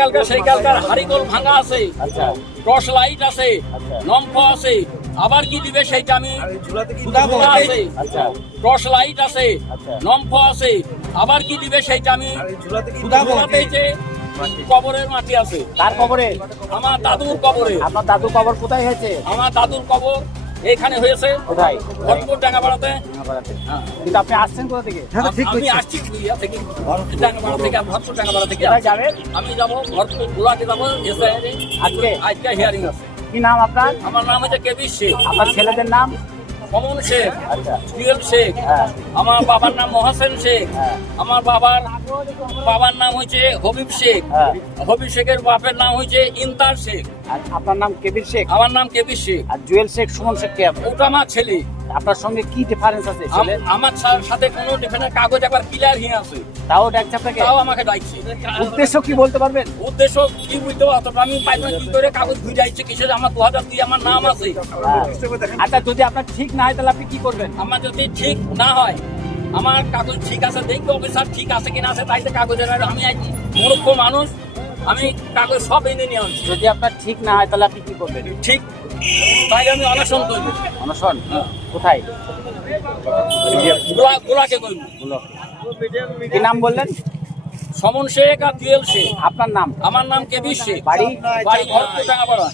যেকালকার সেই কালকার হারিকল ভাঙা আছে, আচ্ছা টর্চ লাইট আছে, আচ্ছা। লম্ফ আছে, আবার কি দিবে সেইটা আমি সুধা আছে, আচ্ছা টর্চ লাইট আছে, আচ্ছা। লম্ফ আছে, আবার কি দিবে সেইটা আমি সুধা ঝুলাতে যে কবরের মাটি আছে। কার কবরে? আমার দাদুর কবরে। আপনার দাদুর কবর কোথায় হয়েছে? আমার দাদুর কবর এখানে হয়েছে, কোথায়? ভরতপুর ডাঙ্গাপাড়াতে। হ্যাঁ। কিন্তু আপনি আসছেন কোথা থেকে? আমি আসছি ইয়া থেকে, ডাঙ্গাপাড়া থেকে, ভরতপুর ডাঙ্গাপাড়া থেকে কোথায় আসছি। যাবেন? আমি যাবো ভরতপুর গোলাকে যাবো, আজকে? আজকে হিয়ারিং আছে। কি নাম আপনার? আমার নাম হচ্ছে কেবির শেখ, আপনার ছেলেদের নাম? কমল শেখ, আচ্ছা জুয়েল শেখ, হ্যাঁ আমার বাবার নাম মহাসেন শেখ, হ্যাঁ আমার বাবার নাম হচ্ছে হবিব শেখ, হ্যাঁ। হবিব শেখের বাপের নাম হচ্ছে ইন্তার শেখ, আর আপনার নাম কেবির শেখ? আমার নাম কেবির শেখ। আর জুয়েল শেখ, সুমন শেখ কে আপনি? ওটা আমার ছেলে। আপনার সঙ্গে কি ডিফারেন্স আছে ছেলে? আমার সাথে কোনো ডিফারেন্ট কাগজ একবার ক্লিয়ার হয়ে আছে, তাও ডাকছে আপনাকে? তাও আমাকে ডাকছে। উদ্দেশ্য কি বলতে পারবেন? উদ্দেশ্য কি বুঝতে পারতো আমি পাইব কি করে কাগজ ঘুরে যাচ্ছে কিসের, আমার 2002 আমার নাম আছে। হ্যাঁ। আচ্ছা যদি আপনার ঠিক না হয় তাহলে আপনি কি করবেন? আমার যদি ঠিক না হয়, আমার কাগজ ঠিক আছে দেখবে অফিসার ঠিক আছে কিনা আছে, তাই তো কাগজের আমি আজ মূর্খ মানুষ, আমি কাগজ সব এনে নিয়ে আনছি। যদি আপনার ঠিক না হয় তাহলে আপনি কি করবেন? ঠিক তাই আমি অনশন করব। অনশন? কোথায়? গোলাকে করবো। কি নাম বললেন? সমন শেখ আর জুয়েল শেখ। আপনার নাম? আমার নাম কেবির শেখ, বাড়ি? বাড়ি ভরতপুর ডাঙ্গাপাড়া।